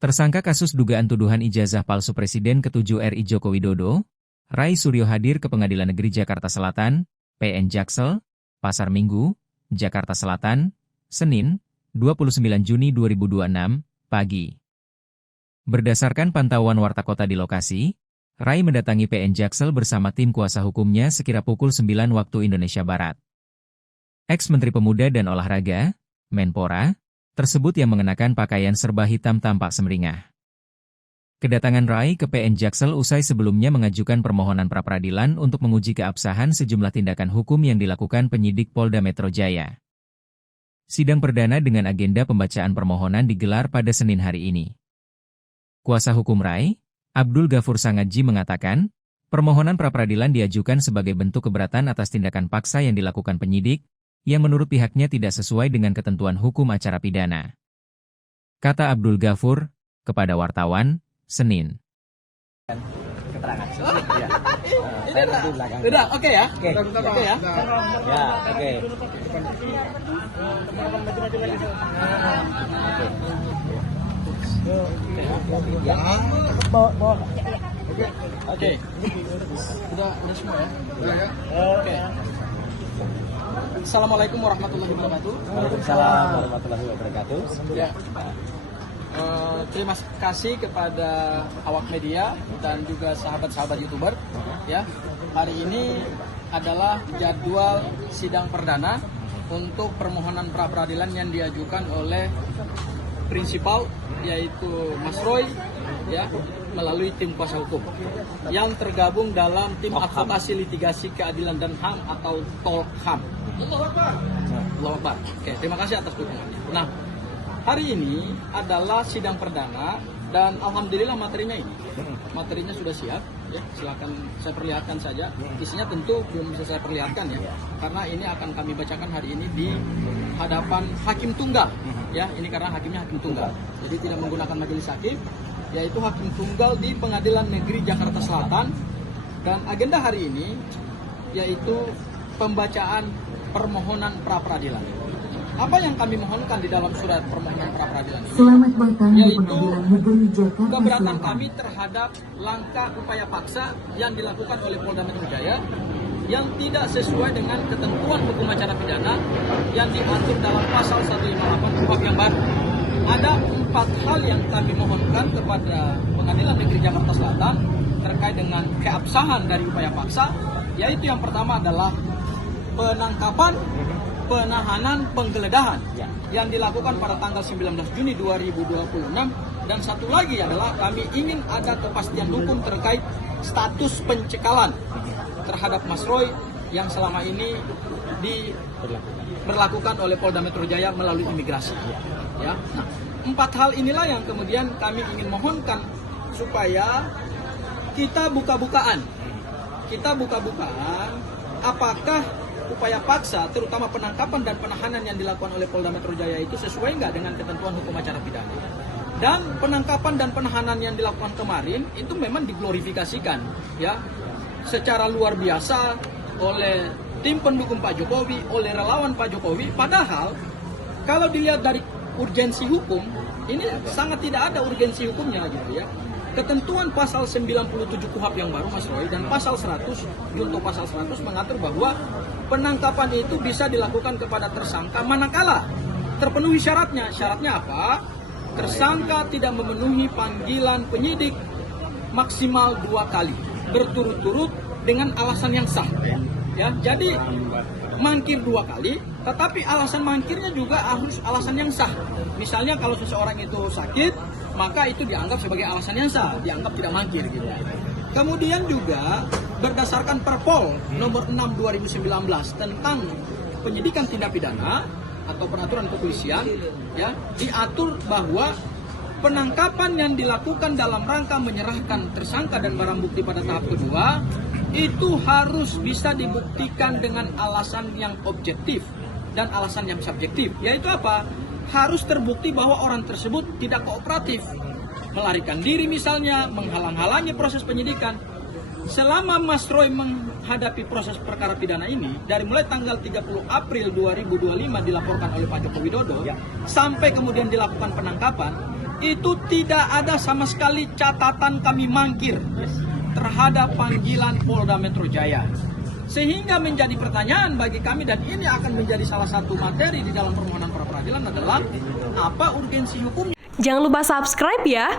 Tersangka kasus dugaan tuduhan ijazah palsu Presiden ke-7 RI Joko Widodo, Rai Suryo hadir ke Pengadilan Negeri Jakarta Selatan, PN Jaksel, Pasar Minggu, Jakarta Selatan, Senin, 29 Juni 2026, pagi. Berdasarkan pantauan warta kota di lokasi, Rai mendatangi PN Jaksel bersama tim kuasa hukumnya sekira pukul 9 waktu Indonesia Barat. Ex-Menteri Pemuda dan Olahraga, Menpora, tersebut yang mengenakan pakaian serba hitam tampak semeringah. Kedatangan Rai ke PN Jaksel usai sebelumnya mengajukan permohonan pra-peradilan untuk menguji keabsahan sejumlah tindakan hukum yang dilakukan penyidik Polda Metro Jaya. Sidang perdana dengan agenda pembacaan permohonan digelar pada Senin hari ini. Kuasa hukum Rai, Abdul Ghafur Sangadji mengatakan, permohonan pra-peradilan diajukan sebagai bentuk keberatan atas tindakan paksa yang dilakukan penyidik, yang menurut pihaknya tidak sesuai dengan ketentuan hukum acara pidana. Kata Abdul Ghafur, kepada wartawan, Senin. Keterangan. Ya. Saya di belakang. Udah, oke ya? Oke ya? Ya, oke. Oke. Udah semua ya? Udah ya? Oke. Assalamualaikum warahmatullahi wabarakatuh. Waalaikumsalam warahmatullahi wabarakatuh. Ya. Terima kasih kepada awak media dan juga sahabat-sahabat YouTuber. Ya, hari ini adalah jadwal sidang perdana untuk permohonan pra-peradilan yang diajukan oleh prinsipal, yaitu Mas Roy, ya, melalui tim kuasa hukum yang tergabung dalam tim advokasi litigasi keadilan dan HAM atau TOLHAM. Allahu Akbar. Oke, terima kasih atas dukungannya. Nah, hari ini adalah sidang perdana dan alhamdulillah materinya sudah siap. Ya, silakan saya perlihatkan saja. Isinya tentu belum bisa saya perlihatkan ya, karena ini akan kami bacakan hari ini di hadapan hakim tunggal. Ya, ini karena hakimnya hakim tunggal. Jadi tidak menggunakan majelis hakim, yaitu hakim tunggal di Pengadilan Negeri Jakarta Selatan. Dan agenda hari ini yaitu pembacaan permohonan pra-peradilan. Apa yang kami mohonkan di dalam surat permohonan pra-peradilan ini? Selamat datang di Yaitu Pengadilan Negeri Jakarta keberatan Selatan. kami terhadap langkah upaya paksa yang dilakukan oleh Polda Metro Jaya yang tidak sesuai dengan ketentuan hukum acara pidana yang diatur dalam pasal 158 KUHP yang baru. Ada 4 hal yang kami mohonkan kepada Pengadilan Negeri Jakarta Selatan terkait dengan keabsahan dari upaya paksa, yaitu yang pertama adalah penangkapan, penahanan, penggeledahan yang dilakukan pada tanggal 19 Juni 2026, dan satu lagi adalah kami ingin ada kepastian hukum terkait status pencekalan terhadap Mas Roy yang selama ini diberlakukan oleh Polda Metro Jaya melalui imigrasi. Ya. Nah, 4 hal inilah yang kemudian kami ingin mohonkan supaya kita buka-bukaan apakah upaya paksa, terutama penangkapan dan penahanan yang dilakukan oleh Polda Metro Jaya itu sesuai nggak dengan ketentuan hukum acara pidana. Dan penangkapan dan penahanan yang dilakukan kemarin itu memang diglorifikasikan, ya, secara luar biasa oleh tim pendukung Pak Jokowi, oleh relawan Pak Jokowi. Padahal kalau dilihat dari urgensi hukum, ini sangat tidak ada urgensi hukumnya, gitu ya. Ketentuan pasal 97 KUHP yang baru, Mas Roy, dan pasal 100, junto pasal 100 mengatur bahwa penangkapan itu bisa dilakukan kepada tersangka manakala terpenuhi syaratnya. Syaratnya apa? Tersangka tidak memenuhi panggilan penyidik maksimal 2 kali berturut-turut dengan alasan yang sah. Ya, jadi mangkir 2 kali, tetapi alasan mangkirnya juga harus alasan yang sah. Misalnya kalau seseorang itu sakit, maka itu dianggap sebagai alasan yang sah, dianggap tidak mangkir gitu. Kemudian juga berdasarkan Perpol nomor 6 2019 tentang penyidikan tindak pidana atau peraturan kepolisian, ya, diatur bahwa penangkapan yang dilakukan dalam rangka menyerahkan tersangka dan barang bukti pada tahap kedua itu harus bisa dibuktikan dengan alasan yang objektif dan alasan yang subjektif. Yaitu apa? Harus terbukti bahwa orang tersebut tidak kooperatif, melarikan diri misalnya, menghalang-halangi proses penyidikan. Selama Mas Roy menghadapi proses perkara pidana ini, dari mulai tanggal 30 April 2025 dilaporkan oleh Pak Joko Widodo, sampai kemudian dilakukan penangkapan, itu tidak ada sama sekali catatan kami mangkir terhadap panggilan Polda Metro Jaya. Sehingga menjadi pertanyaan bagi kami, dan ini akan menjadi salah satu materi di dalam permohonan pra peradilan adalah apa urgensi hukumnya. Jangan lupa subscribe ya.